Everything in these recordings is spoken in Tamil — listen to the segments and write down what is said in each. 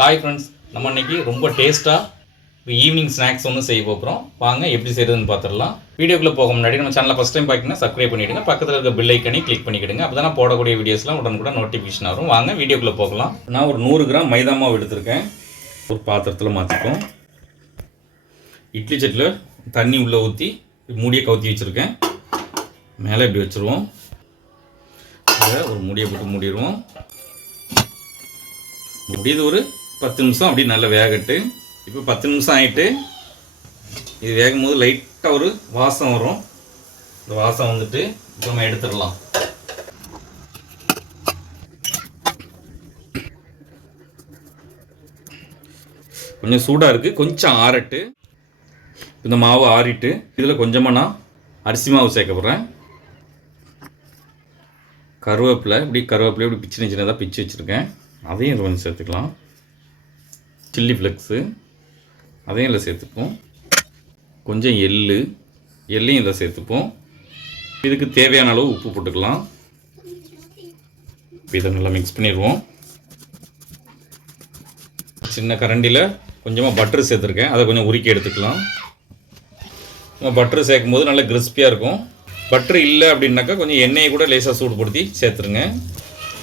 ஹாய் ஃப்ரெண்ட்ஸ் நம்ம இன்னைக்கு ரொம்ப டேஸ்ட்டாக ஈவினிங் ஸ்நாக்ஸ் ஒன்று செய்ய போகிறோம் வாங்க எப்படி செய்கிறதுன்னு பார்த்துடலாம் வீடியோக்குள்ளே போக முன்னாடி நம்ம சேனலை ஃபஸ்ட் டைம் பார்த்தீங்கன்னா சப்ஸ்கிரைப் பண்ணிவிடுங்க பக்கத்தில் இருக்க பெல் ஐக்கனி கிளிக் பண்ணிக்கிடுங்க. அப்போ தான் போடக்கூடிய வீடியோஸ்லாம் உடனுக்குடன் நோட்டிஃபிகேஷன் வரும். வாங்க வீடியோக்குள்ளே போகலாம். நான் ஒரு நூறு கிராம் மைதா மாவு எடுத்திருக்கேன். ஒரு பாத்திரத்தில் மாற்றிப்போம் இட்லி சட்டில் தண்ணி உள்ளே ஊற்றி மூடியை கவுத்தி வச்சுருக்கேன். மேலே இப்படி வச்சுருவோம். அதை ஒரு மூடியை போட்டு மூடிடுவோம். முடியுது ஒரு பத்து நிமிஷம் அப்படியே நல்லா வேகட்டு. இப்போ பத்து நிமிஷம் ஆகிட்டு இது வேகும் போது லைட்டாக ஒரு வாசம் வரும். இந்த வாசம் வந்துட்டு இப்போ நம்ம எடுத்துடலாம். கொஞ்சம் சூடாக இருக்குது கொஞ்சம் ஆறட்டு. இந்த மாவு ஆறிட்டு இதில் கொஞ்சமாக நான் அரிசி மாவு சேர்க்க போகிறேன் கருவேப்பிலை இப்படி கருவேப்பிலை இப்படி பிச்சு சின்னதாக பிச்சு வச்சுருக்கேன். அதையும் கொஞ்சம் சேர்த்துக்கலாம். சில்லி ஃப்ளெக்ஸு அதையும் இதில் சேர்த்துப்போம். கொஞ்சம் எள் எள்ளையும் இதில் சேர்த்துப்போம். இதுக்கு தேவையான அளவு உப்பு போட்டுக்கலாம். இதை நல்லா மிக்ஸ் பண்ணிடுவோம். சின்ன கரண்டியில் கொஞ்சமாக பட்டர் சேர்த்துருக்கேன். அதை கொஞ்சம் உருக்கி எடுத்துக்கலாம். பட்டர் சேர்க்கும் போது நல்லா கிறிஸ்பியாக இருக்கும். பட்டர் இல்லை அப்படின்னாக்கா கொஞ்சம் எண்ணெயை கூட லேசாக சூடுபடுத்தி சேர்த்துருங்க.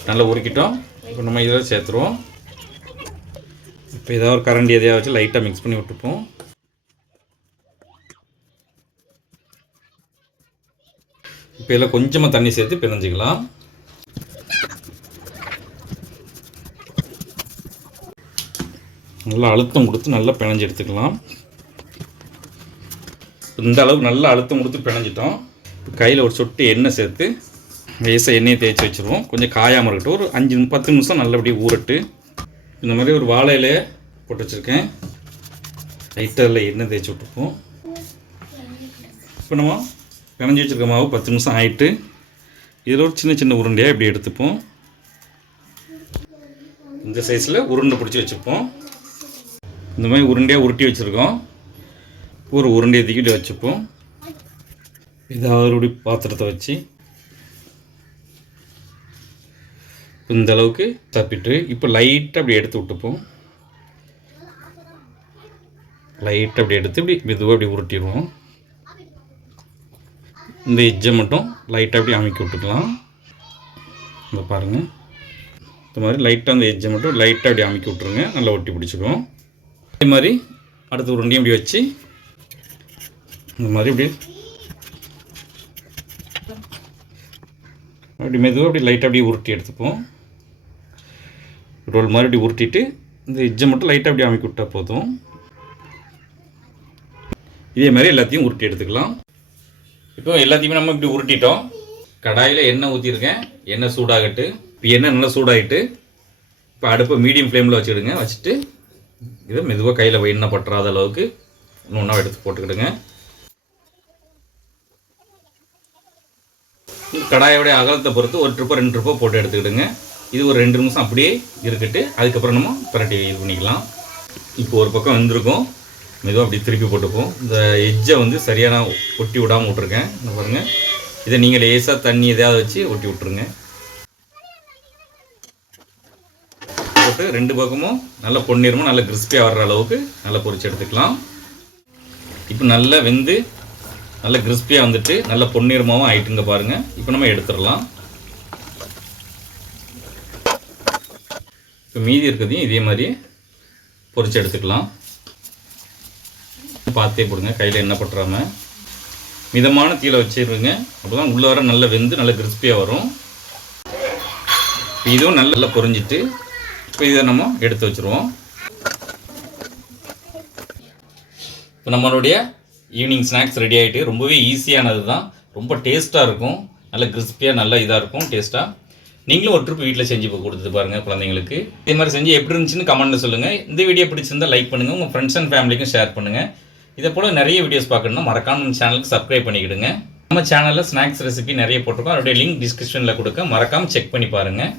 நல்லா உருக்கிட்டோம். இப்போ நம்ம இதில் சேர்த்துருவோம். இப்போ ஏதாவது ஒரு கரண்டி எதையாக வச்சு லைட்டாக மிக்ஸ் பண்ணி விட்டுப்போம். இப்போ இதில் கொஞ்சமாக தண்ணி சேர்த்து பிணைஞ்சிக்கலாம். நல்லா அழுத்தம் கொடுத்து நல்லா பிணைஞ்சு எடுத்துக்கலாம். இந்த அளவுக்கு நல்லா அழுத்தம் கொடுத்து பிணைஞ்சிட்டோம். கையில் ஒரு சொட்டு எண்ணெய் சேர்த்து லேசாக எண்ணெயை தேய்ச்சி வச்சுருவோம். கொஞ்சம் காயாமல் இருக்கட்டும். ஒரு அஞ்சு பத்து நிமிஷம் நல்லபடியாக ஊறட்டு. இந்த மாதிரி ஒரு வாழை இலையை போட்டு வச்சுருக்கேன். லைட்டாக அதில் எண்ணெய் தேய்ச்சி விட்டுப்போம். இப்போ நம்ம பிணைஞ்சி வச்சுருக்க மாவு பத்து நிமிஷம் ஆயிட்டு இதில் ஒரு சின்ன சின்ன உருண்டையாக இப்படி எடுத்துப்போம். இந்த சைஸில் உருண்டை பிடிச்சி வச்சுப்போம். இந்த மாதிரி உருண்டையாக உருட்டி வச்சுருக்கோம். ஒரு உருண்டையை தூக்கிட்டு வச்சுப்போம். இதை அவருடைய பாத்திரத்தை வச்சு இந்த அளவுக்கு தப்பிட்டு இப்போ லைட்டாக அப்படி எடுத்து விட்டுப்போம். லைட்டாக அப்படி எடுத்து இப்படி மெதுவாக அப்படி உருட்டிடுவோம். இந்த எஜ்ஜை மட்டும் லைட்டாக அப்படி அமைக்க விட்டுக்கலாம். இந்த பாருங்கள் இந்த மாதிரி லைட்டாக அந்த எஜ்ஜை மட்டும் லைட்டாக அப்படி அமைக்க விட்ருங்க நல்லா ஒட்டி பிடிச்சிக்குவோம் அதே மாதிரி அடுத்த உருண்டையும் இப்படி வச்சு இந்த மாதிரி இப்படி அப்படி மெதுவாக அப்படி லைட்டாக அப்படியே உருட்டி எடுத்துப்போம். ரோல் மாதிரி அப்படி உருட்டிட்டு இந்த எஜ்ஜை மட்டும் லைட்டாக அப்படி அமைக்கி விட்டா போதும். இதே மாதிரி எல்லாத்தையும் உருட்டி எடுத்துக்கலாம். இப்போ எல்லாத்தையுமே நம்ம இப்படி உருட்டிட்டோம். கடாயில் எண்ணெய் ஊற்றிருக்கேன் எண்ணெய் சூடாகட்டு. இப்போ எண்ணெய் நல்லா சூடாகிட்டு இப்போ அடுப்பை மீடியம் ஃப்ளேமில் வச்சுடுங்க. வச்சுட்டு இதை மெதுவாக கையில் எண்ணெய் பட்டுறாத அளவுக்கு ஒன்று ஒன்றா எடுத்து போட்டுக்கிடுங்க. கடாயோடைய அகலத்தை பொறுத்து ஒரு ட்ரிப்போ ரெண்டு ட்ரிப்போ போட்டு எடுத்துக்கிடுங்க. இது ஒரு ரெண்டு நிமிஷம் அப்படியே இருக்கட்டு. அதுக்கப்புறம் நம்ம பரட்டி இது பண்ணிக்கலாம். இப்போ ஒரு பக்கம் வந்திருக்கும். மெதுவாக அப்படி திருப்பி போட்டுப்போம். இந்த எஜ்ஜை வந்து சரியான ஒட்டி விடாமல் விட்ருக்கேன் பாருங்கள் இதை நீங்கள் லேசாக தண்ணி எதையாவது வச்சு ஒட்டி விட்ருங்க போட்டு ரெண்டு பக்கமும் நல்ல பொன்னிறமும் நல்ல கிறிஸ்பியாக வர்ற அளவுக்கு நல்லா பொறிச்சு எடுத்துக்கலாம். இப்போ நல்லா வெந்து நல்ல கிறிஸ்பியாக வந்துட்டு நல்ல பொன்னிறமாகவும் ஆயிட்டுங்க பாருங்கள் இப்போ நம்ம எடுத்துடலாம். இப்போ மீதி இருக்கிறதையும் இதே மாதிரி பொறிச்சு எடுத்துக்கலாம். பார்த்தே போடுங்க கையில் எண்ணெய் பண்ணுறாம மிதமான தீயில வச்சிருங்க. அப்போ தான் உள்ளே வர நல்லா வெந்து நல்லா கிறிஸ்பியாக வரும். இதுவும் நல்லா பொறிஞ்சிட்டு இப்போ இதை நம்ம எடுத்து வச்சுருவோம். இப்போ நம்மளுடைய ஈவினிங் ஸ்நாக்ஸ் ரெடி ஆகிட்டு ரொம்பவே ஈஸியானது தான். ரொம்ப டேஸ்ட்டாக இருக்கும். நல்ல கிறிஸ்பியாக நல்ல இதாக இருக்கும் டேஸ்ட்டாக நீங்களும் ஒரு ட்ரிப் வீட்டில் செஞ்சு இப்போ கொடுத்துட்டு பாருங்கள் குழந்தைங்களுக்கு. இதே மாதிரி செஞ்சு எப்படி இருந்துச்சுன்னு கமெண்ட்டில் சொல்லுங்கள் இந்த வீடியோ பிடிச்சிருந்தா லைக் பண்ணுங்கள் உங்கள் ஃப்ரெண்ட்ஸ் அண்ட் ஃபேமிலிக்கும் ஷேர் பண்ணுங்கள் இதே போல் நிறைய வீடியோஸ் பார்க்கணும்னா மறக்காம நம்ம சேனலுக்கு சப்ஸ்கிரைப் பண்ணிக்கிடுங்க. நம்ம சேனலில் ஸ்நாக்ஸ் ரெசிபி நிறைய போட்டிருக்கோம். அதோடைய லிங்க் டிஸ்கிரிப்ஷனில் கொடுக்க மறக்காமல் செக் பண்ணி பாருங்கள்